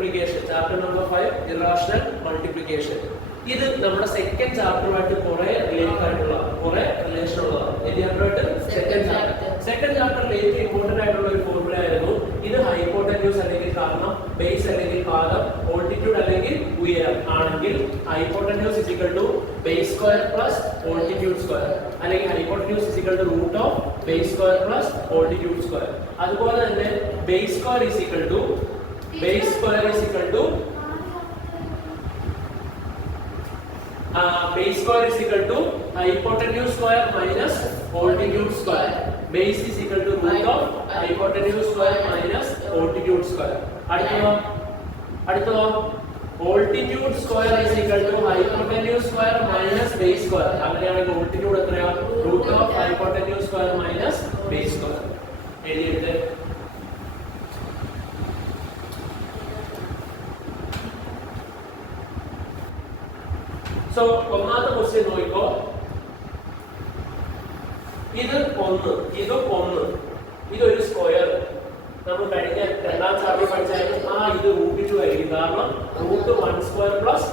Multiplication. Chapter number 5 irrational multiplication. ഇത് നമ്മുടെ second ചാപ്റ്ററുമായിട്ട് കുറെ റിലേറ്റഡ് ആയിട്ടുള്ള കുറെ റിലേഷൻ ഉള്ളതാണ്. സെക്കൻഡ് ചാപ്റ്ററിൽ ഏറ്റവും ഇമ്പോർട്ടന്റ് ആയിട്ടുള്ള ഒരു ഫോർമുല ആയിരുന്നു ഇത്. ഹൈപ്പോട്ടന്യൂസ് അല്ലെങ്കിൽ കാരണം, ബേസ് അല്ലെങ്കിൽ പാദം, ഓൾട്ടിറ്റ്യൂഡ് അല്ലെങ്കിൽ ഉയരം ആണെങ്കിൽ hypotenuse is equal to base square plus altitude square, അല്ലെങ്കിൽ hypotenuse is equal to root of base square plus altitude square. അതുപോലെ തന്നെ base square is equal to base square is equal to hypotenuse square minus altitude square. Base is equal to root of hypotenuse square minus altitude square. അടുത്തതോ altitude square is equal to hypotenuse square minus base square. അങ്ങനെയാണെങ്കിൽ altitude എത്രയാ? root of hypotenuse square minus base square. എഴുതിയിട്ട് so ഒന്നാമത്തെ question നോക്കിക്കോ. ഇത് 1, ഇതൊരു square. നമ്മൾ കഴിഞ്ഞ രണ്ടാം ചാപ്റ്റർ പഠിച്ചായിരുന്നു. ഇത് √2 ആയിരിക്കും. കാരണം √1² പ്ലസ്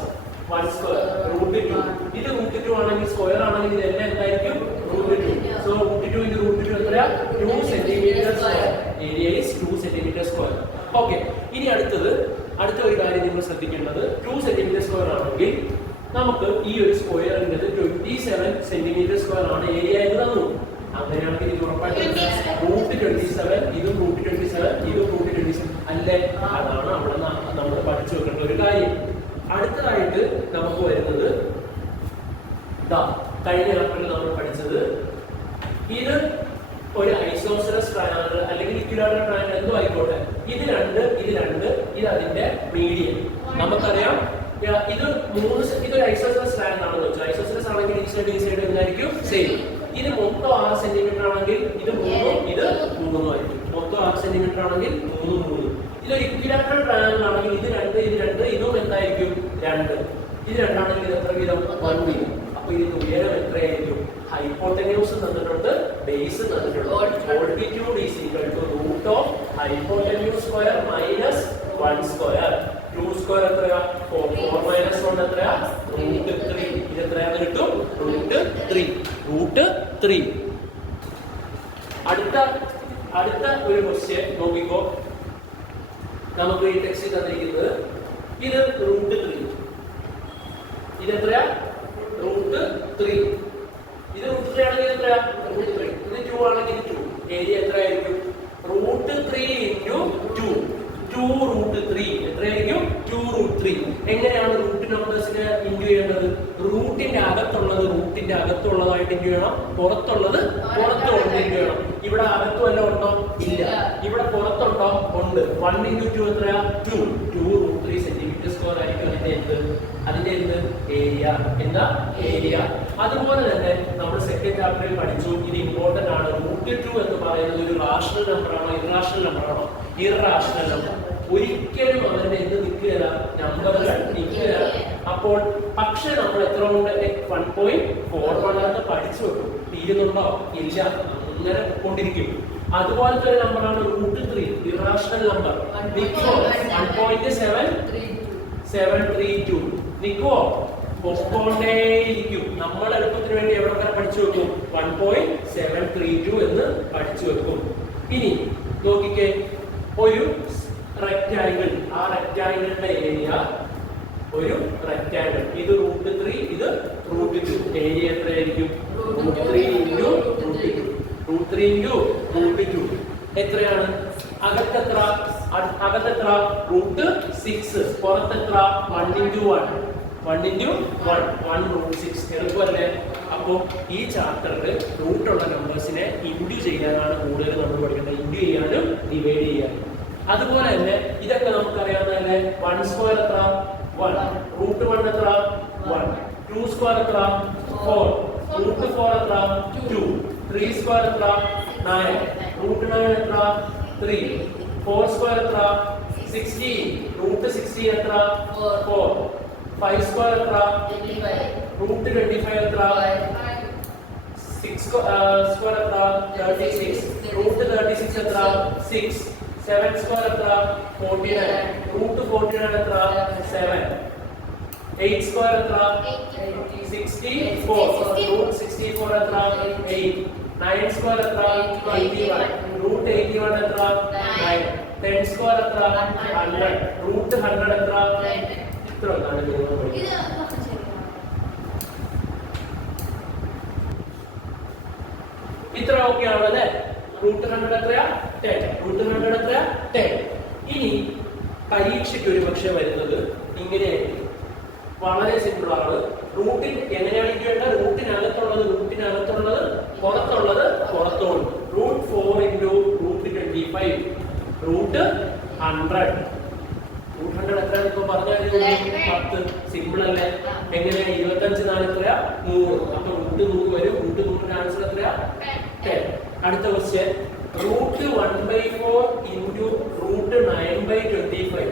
1², √2. ഇത് √2 ആണെങ്കിൽ സ്ക്വയർ ആണെങ്കിൽ ഇതെല്ലാം എന്തായിരിക്കും? √2. സോ √2 into √2 എത്രയാ? 2 centimetre square. Area is 2 centimetre square. Okay. ഇനി അടുത്ത ഒരു കാര്യം നിങ്ങൾ ശ്രദ്ധിക്കേണ്ടത്, 2 സെന്റിമീറ്റർ സ്ക്വയർ ആണെങ്കിൽ നമുക്ക് ഈ ഒരു സ്ക്വയറിന്റെ 27 സെന്റിമീറ്റർ സ്ക്വയർ ആണ് ഏരിയ എന്ന് തന്നു. അങ്ങനെയാണെങ്കിൽ ഇത് ഉറപ്പായിട്ടും √27, ഇതും √27, ഇതും √27 അല്ലേ? അതാണ് അവിടെ നമ്മൾ പഠിച്ചു വെക്കേണ്ട ഒരു കാര്യം. അടുത്തതായിട്ട് നമുക്ക് വരുന്നത് കഴിഞ്ഞ ചാപ്റ്ററിൽ നമ്മൾ പഠിച്ചത് ഇത് ഒരു ഐസോസെലസ് ട്രയാങ്കിൾ അല്ലെങ്കിൽ ഇക്വിലാറ്ററൽ ട്രയാങ്കിൾ എന്തോ ആയിക്കോട്ടെ. ഇത് അതിന്റെ മീഡിയൻ. നമുക്കറിയാം ഇതൊരു ഐസോസെലസ് ട്രയാങ്കിൾ ആണെന്ന് വെച്ചാൽ, ഐസോസെലസ് ആണെങ്കിൽ ഈ സൈഡ് എന്തായിരിക്കും? സെയിം. ഇത് മൊത്തം 6 സെന്റിമീറ്റർ ആണെങ്കിൽ ഇത് 3 ആയിരിക്കും. മൊത്തം 6 സെന്റിമീറ്റർ ആണെങ്കിൽ 3. ഇതൊരു ഇക്വിലാറ്ററൽ ട്രയാങ്കിൾ ആണെങ്കിൽ ഇത് 2, ഇതും എന്തായിരിക്കും? 2. ഇത് രണ്ടാണെങ്കിൽ ഇത് എത്ര വീതം? 1 വീതം. അപ്പൊ ഇതിന്റെ ഉയരം എത്രയായിരിക്കും? ഹൈപ്പോട്ടന്യൂസ് തന്നിട്ടുണ്ട്, ബേസ് തന്നിട്ടുണ്ട്. Altitude is equal to root of hypotenuse square minus 1². 2² എത്രയാ? 4 മൈനസ് 1 എത്രയാ? √3. ഇത് എത്രയാന്ന് കിട്ടും? √3. അടുത്ത ഒരു ക്വസ്റ്റ്യൻ നോക്കിക്കോ. നമുക്ക് ഈ ടെക്സ്റ്റ് തന്നിരിക്കുന്നത് ഇത് √3. ഇത് എത്രയാ? √3. ഇത് √3 ആണെങ്കിൽ എത്രയാ? √3. ഇത് 2 ആണെങ്കിൽ 2. ഏരിയ എത്രയായിരിക്കും? √3 into 2. 2√3 എത്രയായിരിക്കും? 2√3. എങ്ങനെയാണ് റൂട്ട് നമ്പേഴ്സിനെ ഇൻഡു ചെയ്യേണ്ടത്? റൂട്ടിന്റെ അകത്തുള്ളതായിട്ട് ഇൻഡു ചെയ്യണം, പുറത്തുള്ളത് പുറത്തുകൊണ്ട് ഇൻഡു ചെയ്യണം. ഇവിടെ അകത്ത് വല്ല ഉണ്ടോ? ഇല്ല. ഇവിടെ പുറത്തുണ്ടോ? ഉണ്ട്. 1 into 2 എത്രയാ? 2. 2√3 സെന്റിമീറ്റർ സ്ക്വയർ ആയിരിക്കും അതിന്റെ ഏരിയ. എന്താ? ഏരിയ. അതുപോലെ തന്നെ നമ്മൾ സെക്കൻഡ് ചാപ്റ്ററിൽ പഠിച്ചു, ഇത് ഇമ്പോർട്ടന്റ് ആണ്. √2 എന്ന് പറയുന്നത് ഒരു റാഷണൽ നമ്പർ ആണോ ഇറേഷണൽ നമ്പർ ആണോ? Irrational number. ഒരിക്കലും അതിന്റെ നിൽക്കുകയില്ല, നമ്പറുകൾ നിൽക്കുകയില്ല. അപ്പോൾ പക്ഷെ നമ്മൾ എത്ര കൊണ്ട് 1.41 പഠിച്ചു വെക്കും. തീരുന്നുണ്ടോ? ഇല്ല, അങ്ങനെ കൊണ്ടിരിക്കും. അതുപോലത്തെ ഒരു നമ്പറാണ് √3, ഇറേഷണൽ നമ്പർ. നിൽക്കുമോ? 1.732 നിൽക്കുമോ? പൊക്കോണ്ടേയിരിക്കും. നമ്മൾ എളുപ്പത്തിന് വേണ്ടി എവിടെ വരെ പഠിച്ചു വെക്കും? 1.732 എന്ന് പഠിച്ചു വെക്കും. ഇനി നോക്കിക്കേ, ഒരു റെക്റ്റാങ്കിൾ, ആ റെക്റ്റാങ്കിളിന്റെ ഏരിയ ഒരു റെക്റ്റാങ്കിൾ. ഇത് √3, ഇത് √2. ഏരിയ എത്രയായിരിക്കും? √3 into √2 എത്രയാണ്? അകത്തെത്ര? √6. പുറത്തെത്ര? 1 into 1. 1/6. എളുപ്പമല്ലേ? അപ്പോ ഈ ചാപ്റ്ററിൽ റൂട്ടുള്ള നമ്പേഴ്സിനെ ഇൻഡ്യൂ ചെയ്യാനാണ് കൂടുതൽ നമ്മൾ പഠിക്കേണ്ടത്. ഇൻഡ്യൂ ചെയ്യാനും ഡിവൈഡ് ചെയ്യാനും. അതുപോലെ തന്നെ ഇതൊക്കെ നമുക്കറിയാവുന്നതല്ലേ. 1² എത്ര? 1. √1 എത്ര? 1. 2² എത്ര? 4. √4 എത്ര? 2. 3² എത്ര? 9. √9 എത്ര? 3. 4² എത്ര? 16. √16 എത്ര? 4. 5² എത്ര? 25. √25 എത്ര? 6² എത്ര? 36. √36 എത്ര? 6. 7 സ്ക്വയർ എത്ര 49 റൂട്ട് 49 എത്ര 7 8 സ്ക്വയർ എത്ര 64 റൂട്ട് 64 എത്ര 8 9 സ്ക്വയർ എത്ര 81 റൂട്ട് 81 എത്ര 9 10 സ്ക്വയർ എത്ര 100 റൂട്ട് 100 എത്ര ഇത്ര ഒന്നാണ് ഇത്ര ഓക്കെ ആണല്ലേ റൂട്ട് 100 എത്രയാ 10 റൂട്ട് 100 എത്രയാ 10 ഇനി പരീക്ഷയ്ക്ക് ഒരു പക്ഷേ വരുന്നത് ഇങ്ങനെയായിരിക്കും വളരെ സിമ്പിൾ ആണ് റൂട്ടിൽ എങ്ങനെയാണ് വേണ്ടത് റൂട്ടിനകത്തുള്ളത് പുറത്തുള്ളത് പുറത്തോട്ട് root 4 into root 25 root 100 root 100 എത്ര ഇപ്പൊ പറഞ്ഞാൽ 10 സിമ്പിൾ അല്ലേ എങ്ങനെ 25 4 എത്രയാ 100 അപ്പൊ റൂട്ട് 100 വരും റൂട്ട് 100 ആൻസർ എത്രയാ 10 അടുത്ത question root 1/4 into root 9/25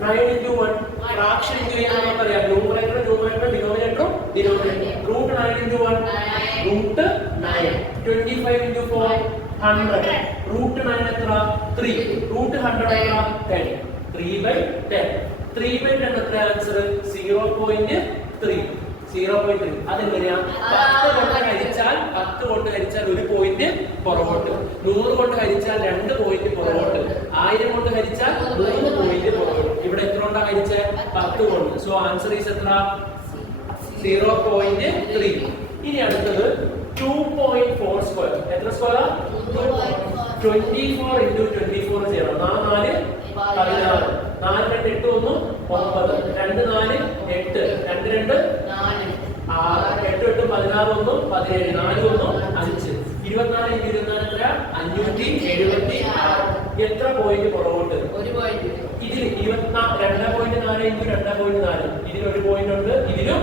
9 into 1 fraction into ചെയ്യാൻ പറയാം numerator denominator root 9 into 1 root 9 25 into 4 100 root 9 എത്ര 3 റൂട്ട് 100 എത്ര 10 3/10 3/10 എത്ര ആൻസർ 0.3 0.3 അതെങ്ങനെയാ 10 കൊണ്ട് ഹരിച്ചാൽ ഒരു പോയിന്റ് പുറകോട്ട് 100 കൊണ്ട് ഹരിച്ചാൽ 2 പോയിന്റ് പുറകോട്ട് 1000 കൊണ്ട് ഹരിച്ചാൽ 3 പോയിന്റ് പുറകോട്ട് ഇവിടെ എത്ര കൊണ്ടാ ഹരിച്ചത് 10 കൊണ്ട് സോ ആൻസർ ഈസ് എത്ര 0.3 ഇനി അടുത്തത് 2.4 സ്ക്വയർ എത്ര സ്ക്വയർ 24 into 24 ചെയ്യണം 4 16 4 2 8 1 9 2 4 8 2 2 4 8 8 16 1 17 4 1 5 24 into 24 എത്ര 576 എത്ര പോയിന്റ് പുറകോട്ട് ഒരു പോയിന്റ് ഇതിൽ 22.4 into 2.4 ഇതിൽ ഒരു പോയിന്റ് ഉണ്ട് ഇതിലും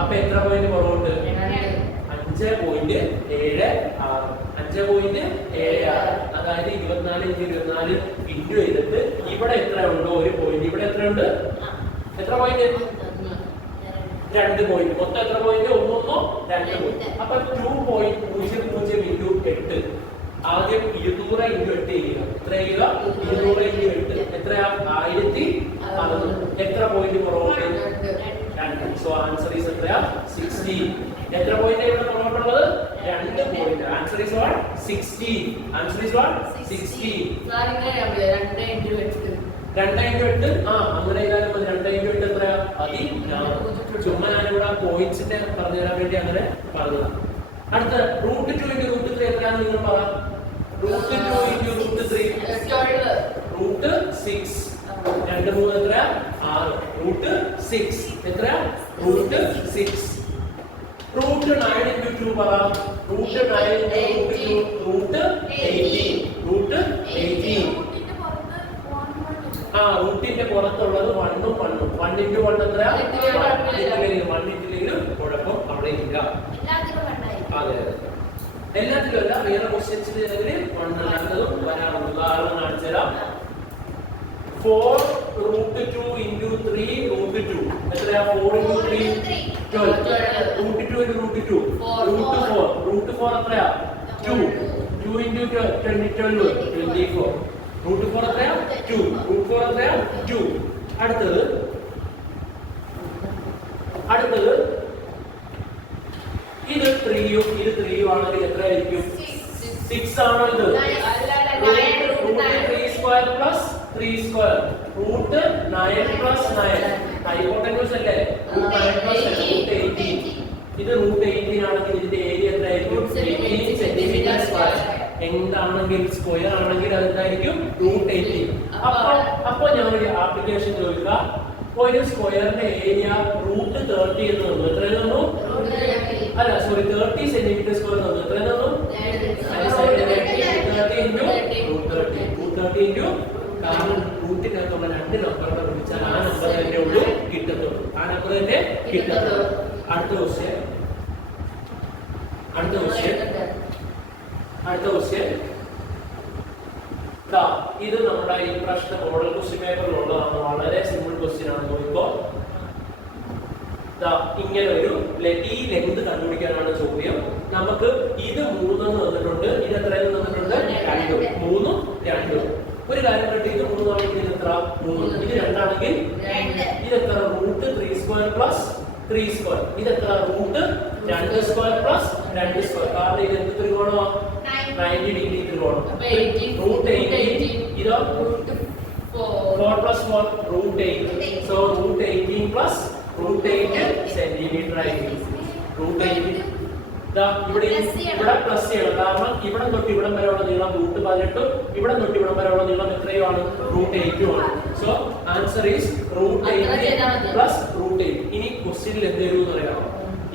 അപ്പൊ എത്ര പോയിന്റ് പുറകോട്ട് 5.76 അതായത് 24 into 24 ഇൻറ്റു ചെയ്തിട്ട് ഇവിടെ എത്ര ഉണ്ടോ ഒരു പോയിന്റ് ഇവിടെ എത്ര ഉണ്ട് എത്ര പോയിന്റ് 2 പോയിന്റ് മൊത്തം എത്ര പോയിന്റ് 1 2 പോയിന്റ് അപ്പൊ 2.00 into 8 ആദ്യം 200 into 8 ചെയ്യുക എത്ര ചെയ്യുക 200 into 8 എത്രയാ 1011 എത്ര പോയിന്റ് പുറകോട്ട് 2 സോ ആൻസർ ഈസ് എത്രയാ 16 എത്ര പോയിന്റ് ഇവിടെ പുറകോട്ടുള്ളത് 2 point answer is what 16 answer is what 16 sir ഇങ്ങനെ 2 into 8 2 into 8 അങ്ങനെ ചെയ്താലും 2 into 8 എത്രയാ ചുമ്മാ ഞാനിവിടെ പോയിന്റ്സിന്റെ പറഞ്ഞു തരാൻ വേണ്ടി അങ്ങനെ പറഞ്ഞതാണ് അടുത്ത റൂട്ട് 2 into റൂട്ട് 3 എത്രയാണെന്ന് നിങ്ങൾ പറ റൂട്ട് 2 into റൂട്ട് 3 റൂട്ട് 6 2 3 എത്ര 6 റൂട്ട് 6 എത്ര റൂട്ട് 6 റൂട്ട് 9 into 2 പറ root 9 into root 2 root 18 root 18 റൂട്ടിന്റെ പുറത്തുള്ളത് 1 1 into 1 എത്ര 1 ഇല്ലെങ്കിലും കുഴപ്പം അവിടെ ഇല്ല അതെ എല്ലാത്തിലും അല്ല വേറെ ക്വസ്റ്റ്യൻസിൽ 1 അല്ലാത്തതും വരാറുണ്ട് ഉദാഹരണം കാണിച്ചു തരാം 4 root 2 into 3 root 2 എത്രയാ 4 into 3 12 root 2 into root 2 root 4 എത്രയാ 2 into 12 24 root 4 എത്രയാ 2 root 4 എത്രയാ 2 അടുത്തത് ഇത് 3 ഇത് 3 ആണെങ്കിൽ എത്രയായിരിക്കും 6 ആണോ ഇത് root 3 square plus 3 square root 9 plus 9 hypotenuse അല്ലേ root 9 plus root 18 ഇത് root 18 ആണെങ്കിൽ ഇതിന്റെ ഏരിയ എത്രയായിരിക്കും 18 centimeter square എന്താണെങ്കിൽ സ്ക്വയർ ആണെങ്കിൽ അത് എന്തായിരിക്കും root 18 അപ്പോൾ ഞാൻ ഒരു ആപ്ലിക്കേഷൻ ചോദിക്കുക ഒരു സ്ക്വയറിന്റെ ഏരിയ root 30 എന്ന് തന്നു എത്രയാണ് തന്നു അല്ല സോറി 30 സെന്റിമീറ്റർ സ്ക്വയർ തന്നു എത്രയാണ് തന്നു 30 into root 30 into കാരണം റൂട്ടിനകത്തുള്ള 2 നമ്പറുകൾ വിളിച്ചാൽ ആ നമ്പർ തന്നെ ഉള്ളൂ കിട്ടത്തുള്ളൂ ആ നമ്പർ തന്നെ കിട്ടത്തുള്ളൂ അടുത്ത ക്വസ്റ്റ്യൻ ഇത് നമ്മുടെ ഈ പ്രശ്ന മോഡൽ ക്വസ്റ്റ്യൻ പേപ്പറിലുള്ളതാണ് വളരെ സിമ്പിൾ ക്വസ്റ്റ്യൻ ആണ് നോക്കുമ്പോ ഇങ്ങനെ ഒരു ഈ ലെങ്ത് കണ്ടുപിടിക്കാനാണ് ചോദ്യം നമുക്ക് ഇത് 3 തന്നിട്ടുണ്ട് ഇത് എത്രയെന്ന് തന്നിട്ടുണ്ട് 2 3 2 ഒരു കാര്യം കേട്ട് ഇത് 3 ആണെങ്കിൽ ഇത് എത്ര 3 ഇത് 2 ആണെങ്കിൽ ഇത് എത്ര റൂട്ട് 3 സ്ക്വയർ പ്ലസ് 3 സ്ക്വയർ ഇത് എത്ര റൂട്ട് 2 സ്ക്വയർ പ്ലസ് 2 സ്ക്വയർ കാരണം ഇത് എന്ത് ത്രികോണമാണ് 90 ഡിഗ്രി ത്രികോണം റൂട്ട് 18 ഇതോ 4 plus 4 root 8 so root 18 plus root 8 centimeter ആയിരിക്കും root 18 ദാ ഇവിടെ പ്ലസ് ചെയ്യണം കാരണം ഇവിടെ തൊട്ട് ഇവിടെ വരെ ഉള്ള നീളം റൂട്ട് 18 ഇവിടെ തൊട്ട് ഇവിടെ വരെ ഉള്ള നീളം എത്രയാണ് റൂട്ട് 8 ആണ് so answer is root 18 plus root 8 ഇനി ക്വസ്റ്റ്യനിൽ എന്ത് വരും എന്ന് അറിയാമോ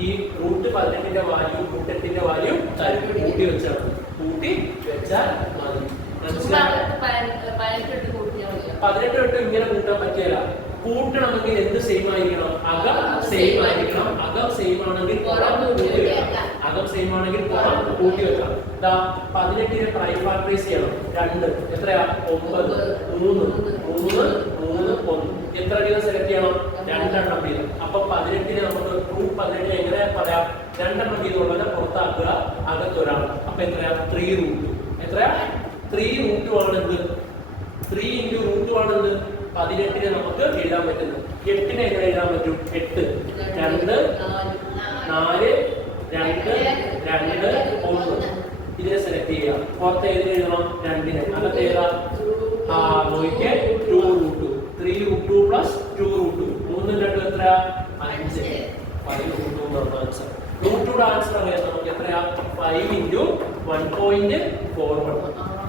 ഈ റൂട്ട് 18ന്റെ വാല്യൂ റൂട്ട് 8ന്റെ വാല്യൂ കൂട്ടി വെച്ചാൽ മതി 18 തൊട്ട് ഇങ്ങനെ കൂട്ടാൻ പറ്റില്ല കൂട്ടണമെങ്കിൽ എന്ത് സെയിം ആയിരിക്കണം അകം സെയിം ആയിരിക്കണം അകം സെയിം ആണെങ്കിൽ പുറം കൂട്ടി വെക്കാം അകം സെയിം ആണെങ്കിൽ പുറം കൂട്ടി വെക്കാം 18നെ പ്രൈം ഫാക്ടറൈസ് ചെയ്യണം 2 എത്രയാ 9 3 3 3 1 എത്ര വീതം സെലക്ട് ചെയ്യണം 2 എണ്ണം വീതം അപ്പൊ 18നെ നമുക്ക് റൂട്ട് 18നെ എങ്ങനെ പറയാം 2 എണ്ണം വീതം ഉള്ളതിനെ പുറത്താക്കുക അകത്തൊരാണ് അപ്പൊ എത്രയാ 3 റൂട്ട് എത്രയാ 3 റൂട്ട് ആണെന്ത് 3 into റൂട്ട് ആണെന്ത് 18നെ നമുക്ക് എഴുതാൻ പറ്റുന്നത് 8നെ എങ്ങനെ എഴുതാൻ പറ്റും 8 2 4 2 2 1 ഇതിനെ സെലക്ട് ചെയ്യുക പുറത്ത് ഏതിനെ എഴുതണം 2നെ അകത്ത് ഏതാ നോക്കിയേ 2 റൂട്ട് 3 റൂട്ട് 2 പ്ലസ് 2 റൂട്ട് 3 2 എത്ര 5 5 റൂട്ട് 2 എന്നാണ് ആൻസർ റൂട്ട് ആൻസർ അറിയാം നമുക്ക് എത്രയാ 5 into 1.41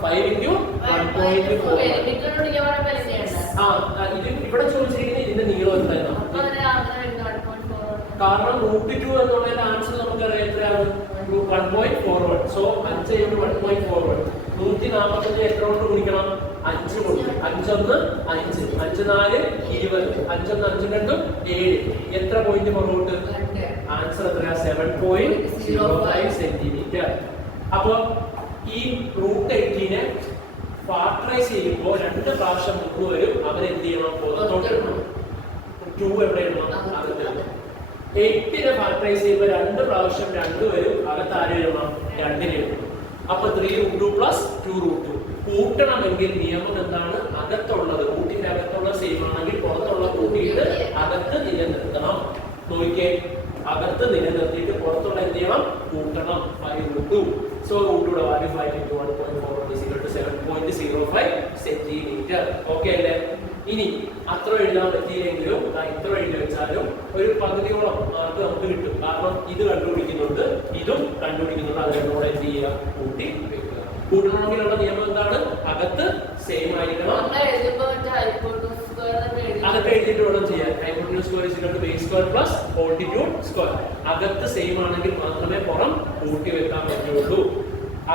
5 into 1.41 ഇവിടെ ചോദിച്ചിരിക്കുന്നത് ഇതിന്റെ നീളം എന്തായിരുന്നു കാരണം റൂട്ട് 2 എന്നുള്ളതിന്റെ ആൻസർ നമുക്കറിയാം എത്രയാണ് 1.41 സോ 5 into 1.41 145 എത്ര കൊണ്ട് ഗുണിക്കണം 5 കൊണ്ട് 5 1 5 5 4 20 5 1 5 2 7 എത്ര പോയിന്റ് പുറകോട്ട് ആൻസർ എത്രയാ 7.05 സെന്റിമീറ്റർ അപ്പൊ ഈ റൂട്ട് 18നെ ഫാക്ടറൈസ് ചെയ്യുമ്പോൾ 2 പ്രാവശ്യം മുമ്പ് വരും അവരെന്ത് ചെയ്യണം പുറത്തോട്ട് ഇടണം 2 എവിടെ ഇടണം അകത്ത് 8നെ ഫാക്ടറൈസ് ചെയ്യുമ്പോൾ 2 പ്രാവശ്യം 2 വരും അകത്ത് ആര് ഇടണം 2നെ ഇടണം അപ്പൊ 3 റൂട്ട് 2 പ്ലസ് 2 റൂട്ട് 2 കൂട്ടണമെങ്കിൽ നിയമം എന്താണ് അകത്തുള്ളത് റൂട്ടിന്റെ അകത്തുള്ള സെയിം ആണെങ്കിൽ പുറത്തുള്ള കൂട്ടിയിട്ട് അകത്ത് നിലനിർത്തണം നോക്കിയേ അകത്ത് നിലനിർത്തിയിട്ട് പുറത്തുള്ള എന്ത് ചെയ്യണം കൂട്ടണം 5 റൂട്ട് 2 so root യുടെ value 5 into 1.41 is equal to 7.05 centimetre okay അല്ലേ ഇനി അത്ര എഴുതാൻ പറ്റിയില്ലെങ്കിലും ഇത്ര എഴുതി വെച്ചാലും ഒരു പകുതിയോളം മാർക്ക് നമുക്ക് കിട്ടും കാരണം ഇത് കണ്ടുപിടിക്കുന്നുണ്ട് ഇതും കണ്ടുപിടിക്കുന്നുണ്ട് അതിനോട് എന്ത് ചെയ്യുക കൂട്ടി വെക്കുക കൂട്ടണമെങ്കിലുള്ള നിയമം എന്താണ് അകത്ത് സെയിം ആയിരിക്കണം അതൊക്കെ എഴുതിയിട്ട് വേണം ചെയ്യാൻ hypotenuse square is equal to base square plus altitude square അകത്ത് സെയിം ആണെങ്കിൽ മാത്രമേ പുറം കൂട്ടി വെക്കാൻ പറ്റുള്ളൂ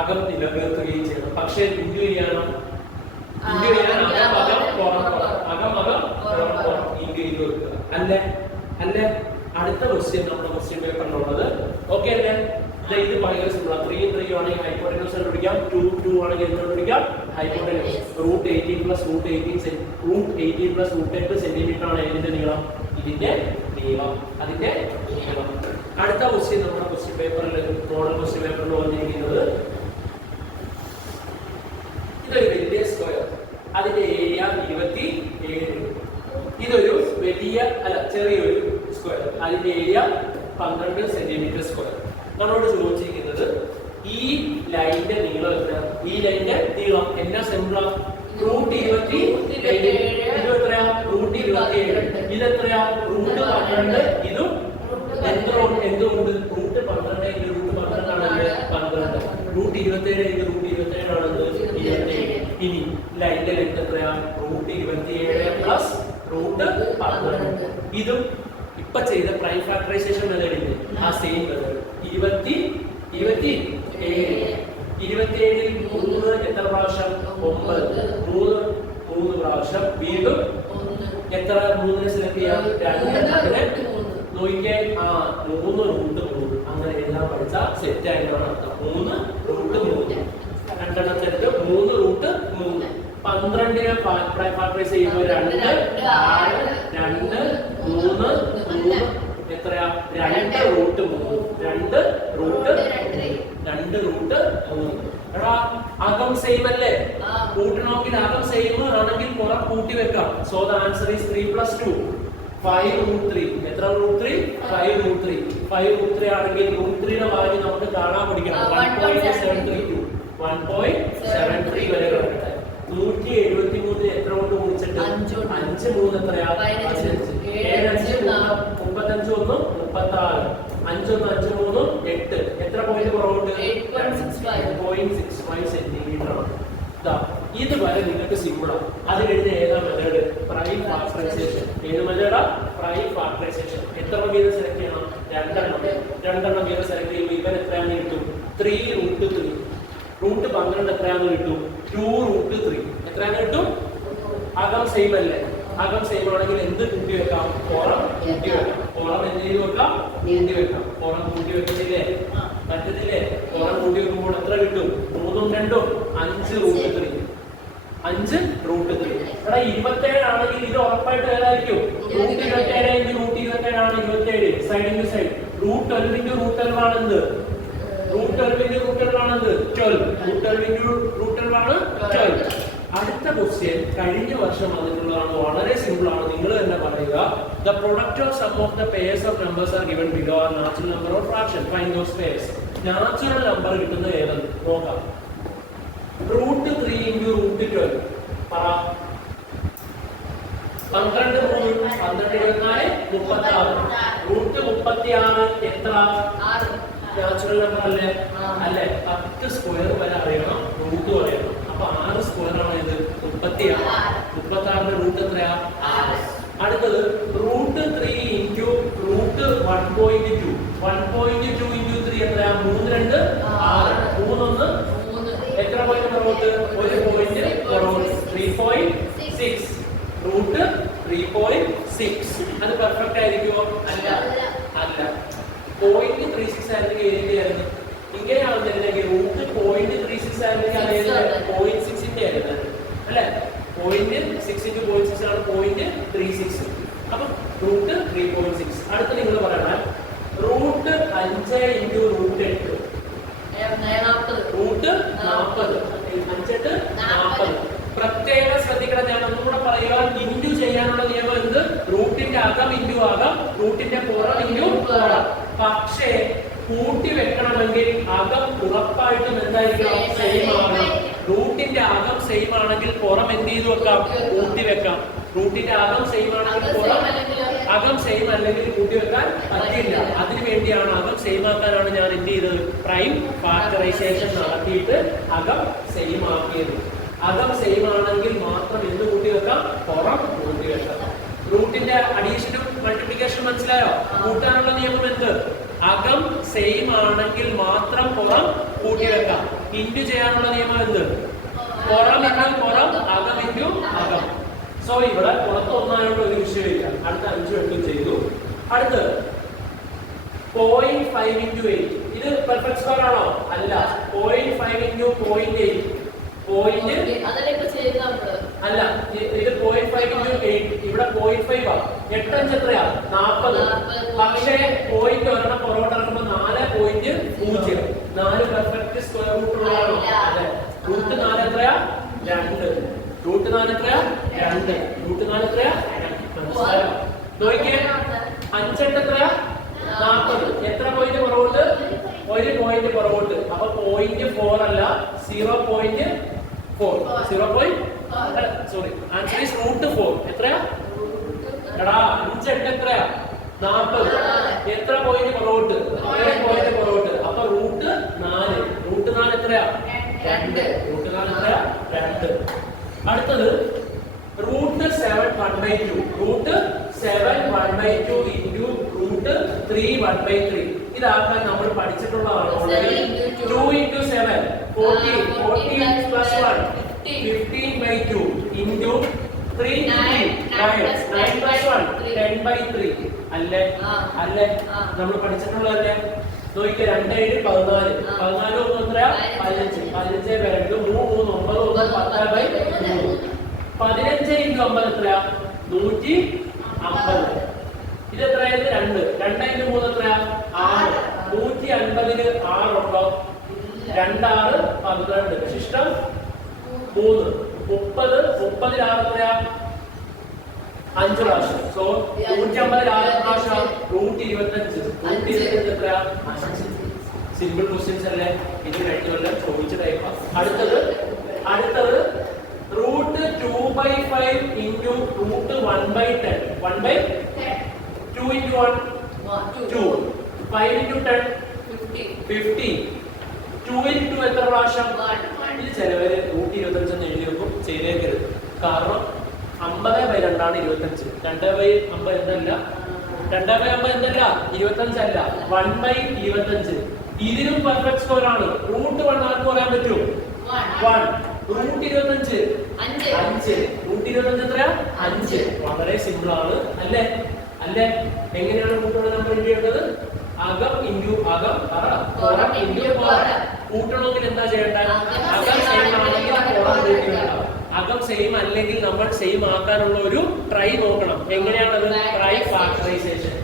അകം നിലനിർത്തുകയും ചെയ്യണം പക്ഷേ ഇന്ത്യ ചെയ്യാൻ ഇന്ത്യ ചെയ്ത് വെക്കുക അല്ലേ അല്ലേ അടുത്ത ക്വസ്റ്റ്യൻ നമ്മുടെ ക്വസ്റ്റ്യൻ പേപ്പറിലുള്ളത് ഓക്കെ അല്ലേ ഇത് ഭയങ്കര സിമ്പിൾ 3 3 ആണെങ്കിൽ ഹൈപ്പോട്ടന്യൂസ് കണ്ടുപിടിക്കാം 2 2 ആണെങ്കിൽ എന്ത് കണ്ടുപിടിക്കാം hypotenuse root 18 plus root 18 plus root 8 centimetre ആണ് ഇതിന്റെ നീളം ഇതിന്റെ നീളം അതിന്റെ നീളം അടുത്ത ക്വസ്റ്റ്യൻ നമ്മുടെ ക്വസ്റ്റ്യൻ പേപ്പറിൽ മോഡൽ ക്വസ്റ്റ്യൻ പേപ്പറിൽ വന്നിരിക്കുന്നത് ഇതൊരു വലിയ സ്ക്വയർ അതിന്റെ ഏരിയ 27 ഇതൊരു വലിയ ചെറിയൊരു സ്ക്വയർ അതിന്റെ ഏരിയ 12 സെന്റിമീറ്റർ സ്ക്വയർ നമ്മളോട് ചോദിച്ചിരിക്കുന്നത് ഈ ലൈനിന്റെ നീളം എത്ര ഈ ലൈനിന്റെ നീളം എന്നാ സിമ്പിളാ റൂട്ട് 27 ഇത് എത്രയാ റൂട്ട് 27 ഇത് എത്രയാ റൂട്ട് 12 ഇതും എന്തുകൊണ്ട് റൂട്ട് 12 ഇത് റൂട്ട് 12 ആണല്ലേ 12 റൂട്ട് 27 ഇത് റൂട്ട് 27 ആണെന്ന് 27 ഇനി ലൈനിന്റെ ലെങ്ത് എത്രയാ റൂട്ട് 27 പ്ലസ് റൂട്ട് 12 ഇതും ഇപ്പൊ ചെയ്ത പ്രൈം ഫാക്ടറൈസേഷൻ മെത്തേഡ് ഉണ്ട് ആ സെയിം മെത്തേഡ് 27 3 എത്ര പ്രാവശ്യം 9 3 പ്രാവശ്യം വീണ്ടും എത്ര 3നെ സെലക്ട് ചെയ്യാം 2 നോക്കിയേ 3 റൂട്ട് 3 അങ്ങനെ എല്ലാം പഠിച്ചാൽ സെറ്റ് ആയിട്ടാണ് അർത്ഥം 3 റൂട്ട് 3 രണ്ടെണ്ണത്തെടുത്ത് 3 റൂട്ട് 3 12നെ ഫാക്ടറൈസ് ചെയ്യുമ്പോൾ 2 3 എത്രയാ 2 റൂട്ട് 3 2 റൂട്ട് 3 എടാ അകം സെയിം അല്ലേ കൂട്ടണമെങ്കിൽ അകം സെയിം ആണെങ്കിൽ പുറം കൂട്ടി വെക്കാം. So the answer is 3 + 2 5√3. എത്ര √3? 5√3. 5√3 ആണെങ്കിൽ √3 യുടെ വാല്യൂ നമുക്ക് കാണാൻ പഠിക്കണം. 1.732 1.73 വരെ കിടക്കട്ടെ. 173 എത്ര കൊണ്ട് ഗുണിച്ചിട്ട് 5 3 എത്രയാ 15 7 5 35 1 36 5 1 5 3 8 എത്ര പോയിന്റ് കുറവുണ്ട് 8.65 സെന്റിമീറ്റർ ആണ്. ഇതുവരെ നിങ്ങൾക്ക് സിമ്പിൾ ആണ്. അത് കഴിഞ്ഞ ഏതാ മെത്തേഡ്? Prime factorisation. ഏത് മെത്തേഡാ? Prime factorisation. എത്ര വീതം സെലക്ട് ചെയ്യണം? രണ്ടെണ്ണം വീതം സെലക്ട് ചെയ്യുമ്പോൾ ഇവൻ എത്രയാണെന്ന് കിട്ടും? 3√3. റൂട്ട് 12 എത്രയാണെന്ന് കിട്ടും? 2√3. എത്രയാണെന്ന് കിട്ടും? അകം സെയിം അല്ലേ? അകം സെയിം ആണെങ്കിൽ എന്ത് കൂട്ടി വെക്കാം? പുറം കൂട്ടി വെക്കാം. പുറം എന്ത് ചെയ്ത് വെക്കാം? കൂട്ടി വെക്കാം. പുറം കൂട്ടി വെക്കത്തില്ലേ? പറ്റത്തില്ലേ? പുറം കൂട്ടി വെക്കുമ്പോൾ എത്ര കിട്ടും? 3ഉം 2ഉം 5√3. 5√3. എടാ 27 ആണെങ്കിൽ ഇത് ഉറപ്പായിട്ട് ഏതായിരിക്കും? √27 × √27 ആണ് 27. Side into side. √12 × √12 ആണ് എന്ത്? √12 × √12 ആണ് എന്ത്? 12. √12 × √12 ആണ് 12. അടുത്ത ക്വസ്റ്റ്യൻ കഴിഞ്ഞ വർഷം വന്നിട്ടുള്ളതാണ്. വളരെ സിമ്പിൾ ആണ്. നിങ്ങൾ തന്നെ പറയുക. The product of sum of the pairs of numbers are given below are natural number or fraction. Find those pairs. Natural number കിട്ടുന്നത് ഏതെന്ന് നോക്കാം. √3 × √12 പറ. 12 3 12 24 36. √36 എത്ര? നാച്ചുറൽ നമ്പർ അല്ലേ? അല്ലേ? 10 സ്ക്വയർ വരെ അറിയണം, റൂട്ട് അറിയണം. അപ്പൊ 6 സ്ക്വയർ ആണ് ഇത് 36. 36ന്റെ റൂട്ട് എത്രയാ? 6. അടുത്തത് √3 × √1.2. 1.2 × 3 എത്രയാ? 3 2 6. 3 1 എത്ര പോയിന്റ് പുറകോട്ട്? ഒരു പോയിന്റ് പുറകോട്ട്. 3.6. √3.6. അത് പെർഫെക്റ്റ് ആയിരിക്കുമോ? അല്ല. 0.36 ആയിരുന്നെങ്കിൽ ഏതിന്റെയായിരുന്നു? ഇങ്ങനെയാണെന്നുണ്ടെങ്കിൽ √0.36 ആയിരുന്നെങ്കിൽ അതായത് 0.6ന്റെ ആയിരുന്നു അല്ലെ? 0.6 × 0.6 ആണ് 0.36. അപ്പൊ √3.6. അടുത്ത് നിങ്ങൾ പറയണം √5 × √8. √40. 5×8 40. പ്രത്യേകം ശ്രദ്ധിക്കണം. ഞാൻ ഒന്നുകൂടെ പറയുക. ഇൻഡു ചെയ്യാനുള്ള നിയമം എന്ത്? റൂട്ടിന്റെ അകം ഇൻഡു ആകാം, റൂട്ടിന്റെ പുറം ഇൻഡു പുറം. പക്ഷേ കൂട്ടി വെക്കണമെങ്കിൽ അകം ഉറപ്പായിട്ടും എന്തായിരിക്കണം? സെയിം ആകണം. റൂട്ടിന്റെ അകം സെയിം ആണെങ്കിൽ പുറം എന്ത് ചെയ്തു വെക്കാം? കൂട്ടി വെക്കാം. റൂട്ടിന്റെ അകം സെയിം ആണെങ്കിൽ പുറം അകം സെയിം അല്ലെങ്കിൽ കൂട്ടി വെക്കാൻ പറ്റില്ല. അതിനു വേണ്ടിയാണ് അകം സെയിം ആക്കാനാണ് ഞാൻ എന്ത് ചെയ്തത്? പ്രൈം ഫാക്ടറൈസേഷൻ നടത്തിയിട്ട് അകം സെയിം ആക്കിയത്. അകം സെയിം ആണെങ്കിൽ മാത്രം എന്ത് കൂട്ടി വെക്കാം? പുറം കൂട്ടി വെക്കാം. റൂട്ടിന്റെ അഡീഷനും മൾട്ടിപ്ലിക്കേഷനും മനസ്സിലായോ? കൂട്ടാനുള്ള നിയമം എന്ത്? അകം സെയിം ആണെങ്കിൽ മാത്രം പുറം കൂട്ടി വെക്കാം. ഇൻഡു ചെയ്യാനുള്ള നിയമം എന്ത്? പുറം ഇൻഡു പുറം, അകം ഇൻഡു അകം. സോ ഇവിടെ പുറത്ത് ഒന്നായോണ്ട് ഒരു വിഷയമില്ല. അടുത്ത 5 8 ചെയ്തു. അടുത്ത് 0.5 × 8. ഇത് പെർഫെക്റ്റ് സ്ക്വയർ ആണോ? അല്ല. 0.5 × 0.8. അല്ല, ഇത് 0.5 × 8. ഇവിടെ 0.5 ആണ്. 8 5 എത്രയാ? 40. പക്ഷേ പോയിന്റ് ഒരെണ്ണം പുറകോട്ട് ഇറങ്ങുമ്പോൾ 4.0. 4 പെർഫെക്റ്റ് സ്ക്വയർ റൂട്ട് ഉള്ളതാണോ? അതെ. √4 എത്രയാ? 2. √4 എത്രയാ? 2. √4 എത്രയാ? മനസ്സിലായോ? നോക്കിയേ. 5 8 എത്രയാ? 40. എത്ര പോയിന്റ് പുറകോട്ട്? 1 പോയിന്റ് പുറകോട്ട്. അപ്പൊ 0.4 അല്ല, 0.4. 0. Sorry, answer is √4. എത്രയാ? എടാ 5 8 എത്രയാ? 40. എത്ര പോയിന്റ് പുറകോട്ട്? 1 പോയിന്റ് പുറകോട്ട്. അപ്പൊ √4. √4 എത്രയാ? 2. √4 എത്രയാ? 2. അടുത്തത് √7 1/2. √7 1/2 × √3 1/3. ഇതാക്കാൻ നമ്മൾ പഠിച്ചിട്ടുള്ളതാണ്. 2 × 7 14. 14 + 1 15/2 × 3 9 9 + 1 10/3. അല്ലേ? നമ്മൾ പഠിച്ചിട്ടുള്ളതല്ലേ? നോക്കിയ 2 7 14. 14 1 എത്രയാ? 15. 15 2 3 3 9 1 10/3. 15 × 9 എത്രയാ? 150. ഇത് എത്രയായിരുന്നു? 2. 2 × 3 എത്രയാ? 6. 150 6 ഉണ്ടോ? 2 6 12. ശിഷ്ടം 3 30 എത്രയാ 5 പ്രാവശ്യം. സോ 150 പ്രാവശ്യം √25 എത്രയാ? സിമ്പിൾ ക്വസ്റ്റ്യൻസ് അല്ലേ? ഇത് കഴിഞ്ഞ കൊല്ലം ചോദിച്ച ടൈപ്പ്. അടുത്തത് √2/5 ഇൻറ്റു √1/10. 1/2 ഇൻറ്റു 1 2 5 ഇൻറ്റു 10 50 2 ഇൻറ്റു എത്ര പ്രാവശ്യം? ഇത് ചിലവര് 125 എന്ന് എഴുതി വെക്കും. ചെയ്തേക്കരുത്. കാരണം 50/2 ആണ് 25. 2/50 എന്തല്ല? 2/50 എന്തല്ല? 25 അല്ല, 1/25. ഇതിനും പെർഫെക്റ്റ് സ്ക്വയർ ആണ്. √1 ആർക്ക് പറയാൻ പറ്റും? 1. √25 5. √25 എത്രയാ? 5. വളരെ സിമ്പിൾ ആണ് അല്ലേ? എങ്ങനെയാണ് √1 നമ്മൾ ചെയ്യേണ്ടത്? അകം ഇൻറ്റു അകം പുറം ഇൻറ്റു പുറം. കൂട്ടണമെങ്കിൽ എന്താ ചെയ്യേണ്ടത്? അകം സെയിം ആണെങ്കിൽ പുറം കൂട്ടിയിടണം. അകം സെയിം അല്ലെങ്കിൽ നമ്മൾ സെയിം ആക്കാനുള്ള ഒരു ട്രൈ നോക്കണം. എങ്ങനെയാണത്? Try factorisation.